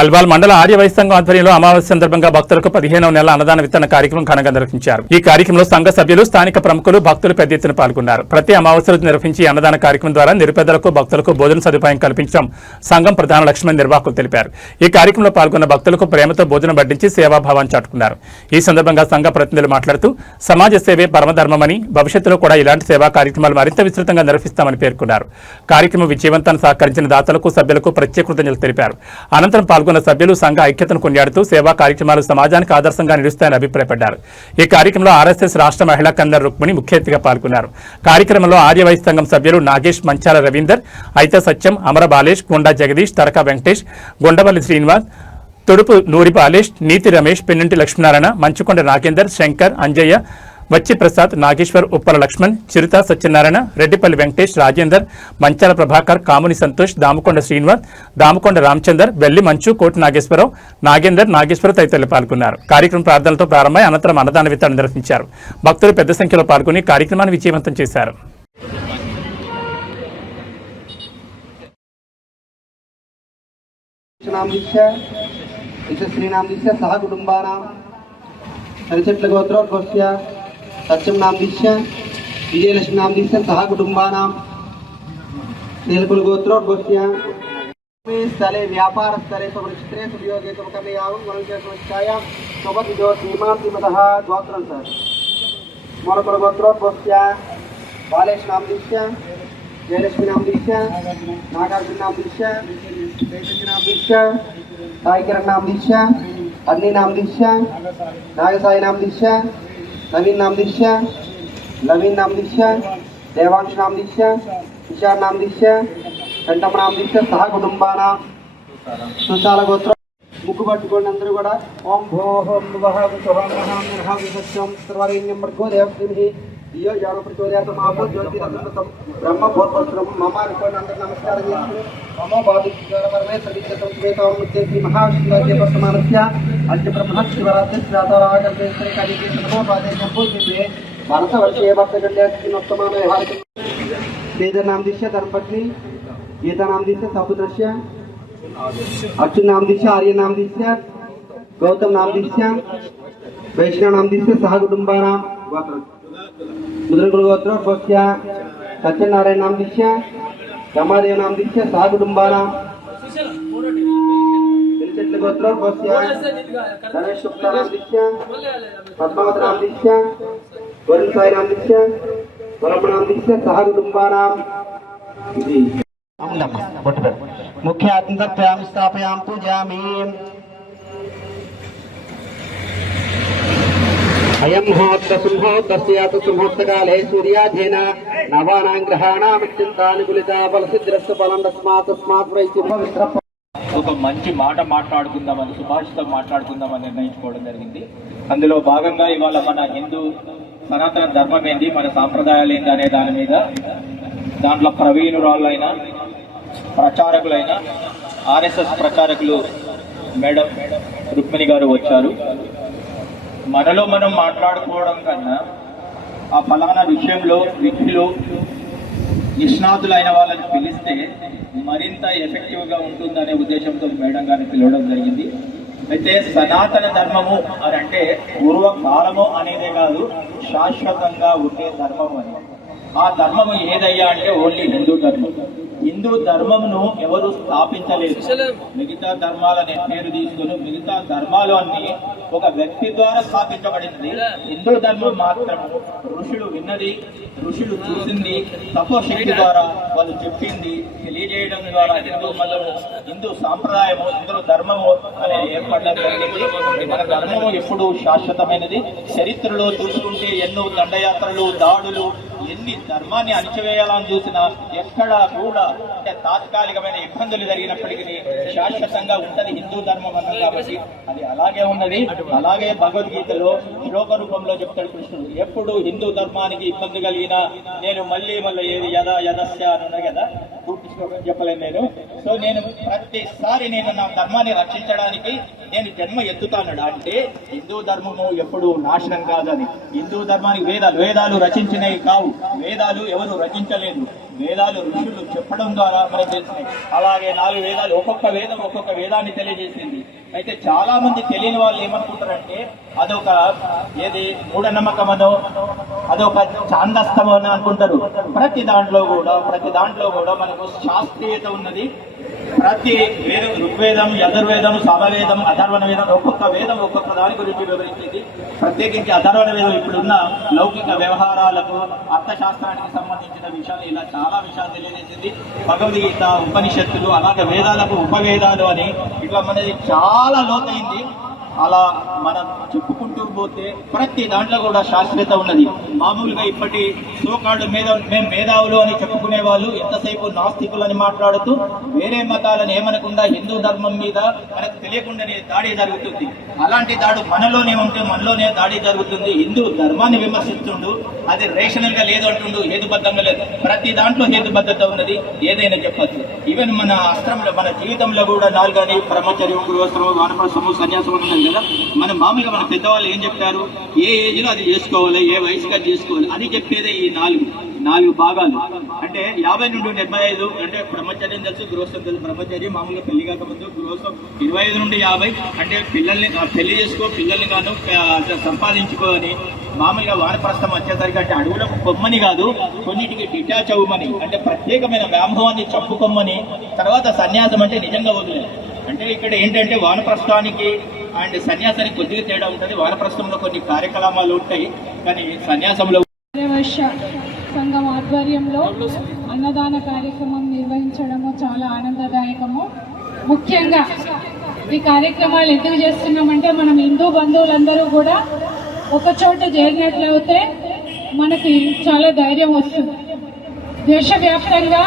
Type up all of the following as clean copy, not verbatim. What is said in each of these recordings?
అల్వాల్ మండల ఆర్య వైశ్య సంఘం ఆధ్వర్యంలో అమావాస్య సందర్భంగా భక్తులకు 15వ నెల అన్నదాన వితరణ కార్యక్రమం ఘనంగా నిర్వహించారు. ఈ కార్యక్రమంలో సంఘ సభ్యులు, స్థానిక ప్రముఖులు, భక్తులు పెద్ద ఎత్తున పాల్గొన్నారు. ప్రతి అమావాస్య రోజు నిర్వహించి అన్నదాన కార్యక్రమం ద్వారా నిరుపేదలకు, భక్తులకు భోజన సదుపాయం కల్పించడం సంఘం ప్రధాన లక్ష్యమని నిర్వాహకులు తెలిపారు. ఈ కార్యక్రమంలో పాల్గొన్న భక్తులకు ప్రేమతో భోజనం వడ్డించి సేవాభావాన్ని చాటుకున్నారు. ఈ సందర్భంగా సంఘ ప్రతినిధులు మాట్లాడుతూ సమాజ సేవే పరమధర్మమని, భవిష్యత్తులో కూడా ఇలాంటి సేవా కార్యక్రమాలు మరింత విస్తృతంగా నిర్వహిస్తామని పేర్కొన్నారు. కార్యక్రమం విజయవంతాన్ని సహకరించిన దాతలకు, సభ్యులకు ప్రత్యేక కృతజ్ఞతలు తెలిపారు. అనంతరం పాల్గొన్న సభ్యులు సంఘ ఐక్యతను కొనియాడుతూ సేవా కార్యక్రమాలు సమాజానికి ఆదర్శంగా నిలుస్తాయని అభిప్రాయపడ్డారు. ఈ కార్యక్రమంలో ఆర్ఎస్ఎస్ రాష్ట్ర మహిళా కన్వీనర్ రుక్మిణి ముఖ్య అతిథిగా పాల్గొన్నారు. కార్యక్రమంలో ఆర్య వైశ్య సంఘం సభ్యులు నాగేష్, మంచాల రవీందర్, అయితే సత్యం, అమర బాలేష్, కొండా జగదీష్, తరకా వెంకటేష్, గొండవల్లి శ్రీనివాస్, తుడుపు నూరి బాలేష్, నీతి రమేష్, పిన్నంటి లక్ష్మీనారాయణ, మంచుకొండ నాగేందర్, శంకర్, అంజయ్య, వచ్చి ప్రసాద్, నాగేశ్వర్, ఉప్పల లక్ష్మణ్, చిరుత సత్యనారాయణ, రెడ్డిపల్లి వెంకటేష్, రాజేందర్, మంచాల ప్రభాకర్, కాముని సంతోష్, దామకొండ శ్రీనివాస్, దామకొండ రామచందర్, వెల్లి మంచు, కోటి నాగేశ్వరరావు, నాగేందర్, నాగేశ్వర తదితరులు పాల్గొన్నారు. కార్యక్రమం ప్రార్థనలతో ప్రారంభమై అనంతరం అన్నదాన వితరణ నిర్వహించారు. భక్తులు పెద్ద సంఖ్యలో పాల్గొని కార్యక్రమాన్ని విజయవంతం చేశారు. हरिचट्ल गोत्रोद्भवस्य सत्यम नामदिश्य विजयलक्ष्मी नामदिश्य सह कुटुंबानां नीलकुल गोत्रोद्भवस्य स्थले व्यापार स्थले सुवृक्षत्रे सुयोगे कमकमयावं वनकेशवच्छाया सोबतिजो श्रीमान्तिमतः द्वात्रं सर मोरकुल गोत्रोद्भवस्य बालेश नामदिश्य जयलक्ष्मी नामदिश्य नागार्जुन नामदिश्य तेजस्वी नामदिश्य साईकरण नामदिश्य अन्नी नामदिश्य नागसाई नामदिश्य नवीन नामदिश्य लवीन नामदिश्य देवांश नामदिश्य विशाल नामदिश्य कंटम नामदिश्य सह कुटुंबाना सुशाल गोत्र मुक्कु पट्टुकोंडि अंदरू कूडा ओम भोहं वह विसोहं महां नरहं विसत्यं सर्वरेण्यं भर्गो देवस्मिहि दियो ज्ञान प्रचोदयात् मापो ज्योतिरसंततं ब्रह्म भोत्वस्त्रं मम అనుకోండి అందరూ నమస్కారం చేస్తున్నారు. మమ బాధికరమే సవిత్తం శ్వేతం ముత్యశ్రీ మహాశివరాజ్య వర్తమానస్య అద్య బ్రహ్మశివరాత్రి శ్రాతరాగర్భేశ్వరి కలికి సమోపాదే సంపూర్ణే భారత వర్షే భక్తగణ్యాత్మోత్తమాన హారతి వేద నామదిశ్య ధర్మపత్ని గీత నామదిశ్య సపుత్రస్య అర్జున్ నామదిశ్య ఆర్య నామదిశ్య గౌతమ్ నామదిశ్య వైష్ణవ నామదిశ్య సహ కుటుంబానాం मुद्रकुल गोत्रोद्भवस्य सत्यनारायण नामदिश्य रमादेव नामदिश्य सह कुटुंबानां तिरुचट्ल गोत्रोद्भवस्य गणेश गुप्ता नामदिश्य पद्मावत नामदिश्य वरुण साई नामदिश्य वरम नामदिश्य सह कुटुंबानां मुख्य आत्मतत्त्वां स्थापयां पूजयामि. अयं मुहूर्त सुमुहूर्तस्यात् सुमुहूर्तकाले सूर्याधीन नवानां ग्रहाणां अत्यन्तानुकूलिता फलसिद्धिरस्तु फलं तस्मात् प्रैत्य ఒక మంచి మాట మాట్లాడుకుందామని, సుభాషితం మాట్లాడుకుందామని నిర్ణయించుకోవడం జరిగింది. అందులో భాగంగా ఇవాళ మన హిందూ సనాతన ధర్మం ఏంటి, మన సాంప్రదాయాలు ఏంటి అనే దాని మీద దాంట్లో ప్రవీణురాళ్ళైన ప్రచారకులైన ఆర్ఎస్ఎస్ ప్రచారకులు మేడం రుక్మిణి గారు వచ్చారు. మనలో మనం మాట్లాడుకోవడం కన్నా ఆ ఫలానా విషయంలో విధిలో నిష్ణాతులైన వాళ్ళని పిలిస్తే మరింత ఎఫెక్టివ్గా ఉంటుందనే ఉద్దేశంతో మేడం గారిని పిలవడం జరిగింది. అయితే సనాతన ధర్మము అని అంటే పూర్వకాలము అనేదే కాదు, శాశ్వతంగా ఉండే ధర్మము అని. ఆ ధర్మము ఏదయ్యా అంటే ఓన్లీ హిందూ ధర్మం. హిందూ ధర్మమును ఎవరు స్థాపించలేదు. మిగతా ధర్మాలనే పేరు తీసుకుని మిగతా ధర్మాలు అన్ని ఒక వ్యక్తి ద్వారా స్థాపించబడింది. హిందూ ధర్మం మాత్రం ఋషులు విన్నది, ఋషులు చూసింది, తపోశక్తి ద్వారా వాళ్ళు చెప్పింది తెలియజేయడం ద్వారా హిందూ మతము, హిందూ సాంప్రదాయము, హిందూ ధర్మము అనే ఏర్పడడం జరిగింది. మన ధర్మము ఎప్పుడు శాశ్వతమైనది. చరిత్రలో చూసుకుంటే ఎన్నో దండయాత్రలు, దాడులు, ఎన్ని ధర్మాన్ని అణిచివేయాలని చూసినా ఎక్కడా కూడా అంటే తాత్కాలికమైన ఇబ్బందులు జరిగినప్పటికీ శాశ్వతంగా ఉంటది హిందూ ధర్మం అన్నది. కాబట్టి అది అలాగే ఉన్నది. అలాగే భగవద్గీతలో శ్లోక రూపంలో చెప్తాడు కృష్ణుడు, ఎప్పుడు హిందూ ధర్మానికి ఇబ్బంది కలిగినా నేను మళ్ళీ ఏది యథస్య అని ఉన్నాయి కదా, పూర్తి శ్లోకం చెప్పలేను నేను. సో నేను ప్రతిసారి నేను నా ధర్మాన్ని రక్షించడానికి నేను జన్మ ఎత్తుతాను. అంటే హిందూ ధర్మము ఎప్పుడు నాశనం కాదని, హిందూ ధర్మానికి వేదాలు రచించినవి కావు, వేదాలు ఎవరు రచించలేదు, వేదాలు ఋషులు చెప్పడం ద్వారా మనకు తెలిసినాయి. అలాగే 4 వేదాలు, ఒక్కొక్క వేదం ఒక్కొక్క వేదాన్ని తెలియజేసింది. అయితే చాలా మంది తెలియని వాళ్ళు ఏమనుకుంటారంటే అదొక ఏది మూఢనమ్మకమనో అదొక చాందస్తమో అని అనుకుంటారు. ప్రతి దాంట్లో కూడా మనకు శాస్త్రీయత ఉన్నది. ప్రతి వేదం, ఋగ్వేదం, యజుర్వేదం, సామవేదం, అథర్వణ వేదం, ఒక్కొక్క వేదం ఒక్కొక్క దాని గురించి వివరించింది. ప్రత్యేకించి అథర్వణ వేదం ఇప్పుడున్న లౌకిక వ్యవహారాలకు, అర్థశాస్త్రానికి సంబంధించిన విషయాలు, ఇలా చాలా విషయాలు తెలియజేసింది. భగవద్గీత, ఉపనిషత్తులు, అలాగే వేదాలకు ఉపవేదాలు అని ఇట్లా మనది చాలా లోతైంది. అలా మనం చెప్పుకుంటూ పోతే ప్రతి దాంట్లో కూడా శాస్త్రీయత ఉన్నది. మామూలుగా ఇప్పటి సోకాళ్ళు మేము మేధావులు అని చెప్పుకునే వాళ్ళు ఎంతసేపు నాస్తికులు అని మాట్లాడుతూ వేరే మతాలను ఏమనకుండా హిందూ ధర్మం మీద మనకు తెలియకుండానే దాడి జరుగుతుంది. అలాంటి దాడు మనలోనే ఉంటే మనలోనే దాడి జరుగుతుంది. హిందూ ధర్మాన్ని విమర్శిస్తుండు, అది రేషనల్ గా లేదు అంటుండు, హేతుబద్ధంగా లేదు. ప్రతి దాంట్లో హేతుబద్ధత ఉన్నది, ఏదైనా చెప్పచ్చు. ఈవెన్ మన అస్త్రంలో, మన జీవితంలో కూడా 4 అని బ్రహ్మచర్యం, గృహస్థము, వానప్రస్థము, సన్యాసం ఉన్నది కదా. మన మామూలుగా మన పెద్దవాళ్ళు ఏం చెప్పారు, ఏ ఏజ్ లో అది చేసుకోవాలి, ఏ వయసుగా చేసుకోవాలి అని చెప్పేదే ఈ 4 భాగాలు. అంటే 50 నుండి 75 అంటే బ్రహ్మచర్యం తెలుసు, గృహస్థం తెలుసు. బ్రహ్మచర్యం మామూలుగా పెళ్లి కాకముందు, గృహస్థం 25 నుండి 50 అంటే పిల్లల్ని పెళ్లి చేసుకో, పిల్లల్ని గాను సంపాదించుకో అని. మామూలుగా వానప్రస్థం వచ్చేసరికి అంటే అడవులకు కొమ్మని కాదు, కొన్నిటికి డిటాచ్ అవ్వమని, అంటే ప్రత్యేకమైన వ్యామోహాన్ని చంపుకొమ్మని. తర్వాత సన్యాసం అంటే నిజంగా వదిలేదు. అంటే ఇక్కడ ఏంటంటే వానప్రస్థానికి అండ్ సన్యాసానికి కొద్దిగా తేడా ఉంటుంది. వానప్రస్థంలో కొన్ని కార్యకలాపాలు ఉంటాయి, కానీ సన్యాసంలో సంఘం ఆధ్వర్యంలో అన్నదాన కార్యక్రమం నిర్వహించడము చాలా ఆనందదాయకము. ముఖ్యంగా ఈ కార్యక్రమాలు ఎందుకు చేస్తున్నామంటే మనం హిందూ బంధువులందరూ కూడా ఒక చోట చేరినట్లయితే మనకి చాలా ధైర్యం వస్తుంది. దేశవ్యాప్తంగా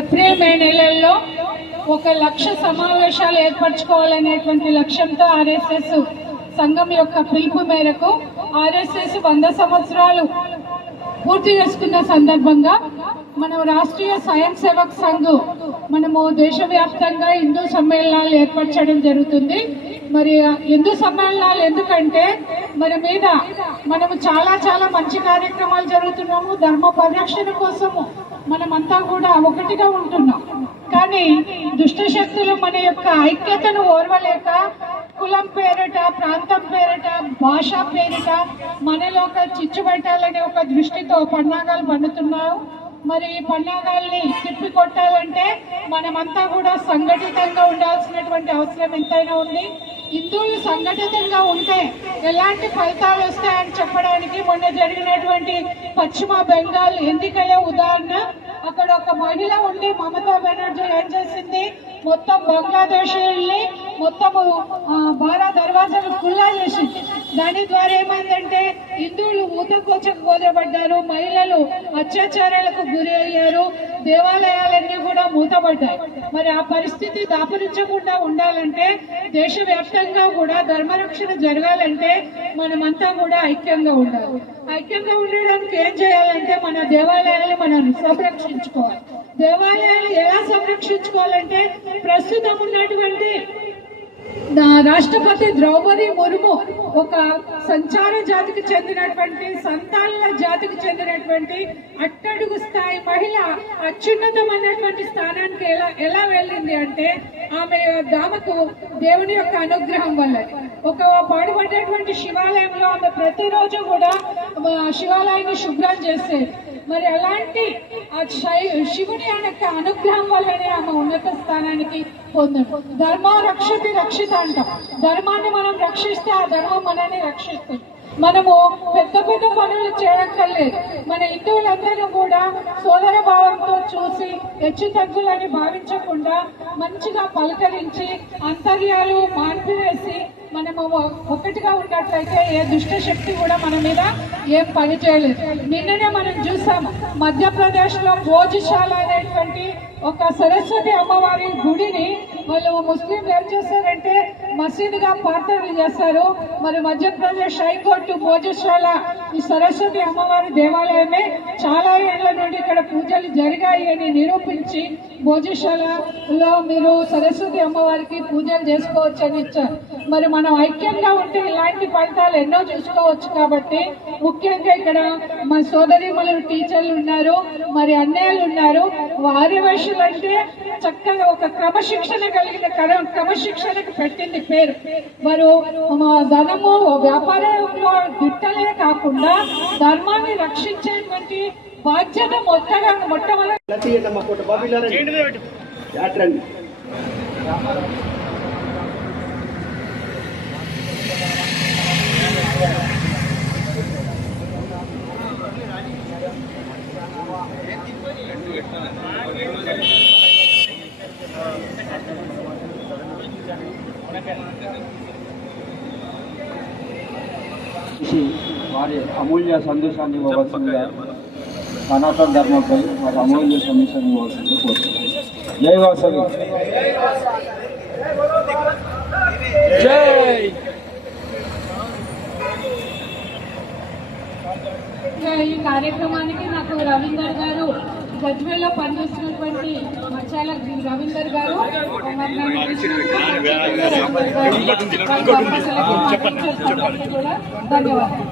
ఏప్రిల్ మే నెలల్లో 1 లక్ష సమావేశాలు ఏర్పరచుకోవాలనేటువంటి లక్ష్యంతో ఆర్ఎస్ఎస్ సంఘం యొక్క పిలుపు మేరకు ఆర్ఎస్ఎస్ 100 సంవత్సరాలు పూర్తి చేసుకున్న సందర్భంగా మనం రాష్ట్రీయ స్వయం సేవక్ సంఘ్ మనము దేశవ్యాప్తంగా హిందూ సమ్మేళనాలు ఏర్పరచడం జరుగుతుంది. మరి హిందూ సమ్మేళనాలు ఎందుకంటే మన మీద మనము చాలా మంచి కార్యక్రమాలు జరుగుతున్నాము. ధర్మ పరిరక్షణ కోసము మనమంతా కూడా ఒకటిగా ఉంటున్నాం. కానీ దుష్ట శక్తులు మన యొక్క ఐక్యతను ఓర్వలేక కులం పేరిట, ప్రాంతం పేరిట, భాష పేరిట మనలో ఒక చిచ్చు పెట్టాలనే ఒక దృష్టితో పన్నాగాలు పండుతున్నావు. మరి ఈ పన్నాగాల్ని తిప్పి కొట్టాలంటే మనమంతా కూడా సంఘటితంగా ఉండాల్సినటువంటి అవసరం ఎంతైనా ఉంది. హిందువులు సంఘటితంగా ఉంటే ఎలాంటి ఫలితాలు వస్తాయని చెప్పడానికి మొన్న జరిగినటువంటి పశ్చిమ బెంగాల్ ఎన్నికలే ఉదాహరణ. అక్కడ ఒక మహిళ ఉండి మమతా బెనర్జీ ఏం చేసింది, మొత్తం బంగ్లాదేశ్ వెళ్ళి మొత్తము భారత్ దర్వాజాలు ఖుల్లా చేసింది. దాని ద్వారా ఏమైందంటే హిందువులు ఊతకోచకు కుదరబడ్డారు, మహిళలు అత్యాచారాలకు గురి అయ్యారు, దేవాలయాలన్నీ కూడా మూతపడ్డాయి. మరి ఆ పరిస్థితి దాపురించకుండా ఉండాలంటే, దేశవ్యాప్తంగా కూడా ధర్మరక్షణ జరగాలంటే మనమంతా కూడా ఐక్యంగా ఉండాలి. ఐక్యంగా ఉండడానికి ఏం చేయాలంటే మన దేవాలయాలను మనం సంరక్షించుకోవాలి. దేవాలయాలు ఎలా సంరక్షించుకోవాలంటే ప్రస్తుతం ఉన్నటువంటి రాష్ట్రపతి ద్రౌపది ముర్ము ఒక సంచార జాతికి చెందినటువంటి, సంతాల జాతికి చెందినటువంటి అట్టడుగు స్థాయి మహిళ అత్యున్నతమైనటువంటి స్థానానికి ఎలా వెళ్ళింది అంటే ఆమెకు దేవుని యొక్క అనుగ్రహం వల్ల. ఒక పాడుపడ్డటువంటి శివాలయంలో ఆమె ప్రతిరోజు కూడా శివాలయాన్ని శుభ్రం చేసేది. మరి అలాంటి శివుని యొక్క అనుగ్రహం వల్లనే ఆమె ఉన్నత స్థానానికి పొందారు. ధర్మ రక్షతి రక్షిత అంటాం. ధర్మాన్ని మనం రక్షిస్తే ఆ ధర్మం మనల్ని రక్షిస్తుంది. మనము పెద్ద పనులు చేయక్కర్లేదు. మన హిందువులందరూ కూడా సోదర భావంతో చూసి హెచ్చు తగ్గులని భావించకుండా మంచిగా పలకరించి అంతర్యాలు మార్పివేసి మనము ఒక్కటిగా ఉన్నట్లయితే ఏ దుష్ట శక్తి కూడా మన మీద ఏం పని చేయలేదు. నిన్ననే మనం చూసాం మధ్యప్రదేశ్ లో భోజశాల అనేటువంటి ఒక సరస్వతి అమ్మవారి గుడిని వాళ్ళు ముస్లింలు ఏం చేస్తారంటే మసీదుగా పాత్రలు చేస్తారు. మరి మధ్యప్రదేశ్ హైకోర్టు భోజశాల ఈ సరస్వతి అమ్మవారి దేవాలయమే చాలా ఏళ్ల నుండి ఇక్కడ పూజలు జరిగాయి అని నిరూపించి భోజశాలలో మీరు సరస్వతి అమ్మవారికి పూజలు చేసుకోవచ్చు అని ఇచ్చారు. మరి మనం ఐక్యంగా ఉంటే ఇలాంటి ఫలితాలు ఎన్నో చూసుకోవచ్చు. కాబట్టి ముఖ్యంగా ఇక్కడ మన సోదరిమణులు టీచర్లు ఉన్నారు, మరి అన్నయ్యలు ఉన్నారు. ఆర్యవైశ్యులు అంటే చక్కగా ఒక క్రమశిక్షణ కలిగిన క్రమశిక్షణకు పెట్టింది పేరు. వారు ధనము వ్యాపారంలో దిట్టలే కాకుండా ధర్మాన్ని రక్షించేటువంటి బాధ్యత మొట్టమొదటి వారి అమూల్య సందేశాన్ని ఇవ్వవలసిందిగా సనాతన ధర్మంపై వారి అమూల్య సందేశాన్ని ఇవ్వవలసిందిగా కోరుతున్నాను. జై వాసవి. ఈ కార్యక్రమానికి నాకు రవీందర్ గారు గజ్వేల్లో పనిచేస్తున్నటువంటి మచ్చాల రవీందర్ గారు కూడా ధన్యవాదాలు.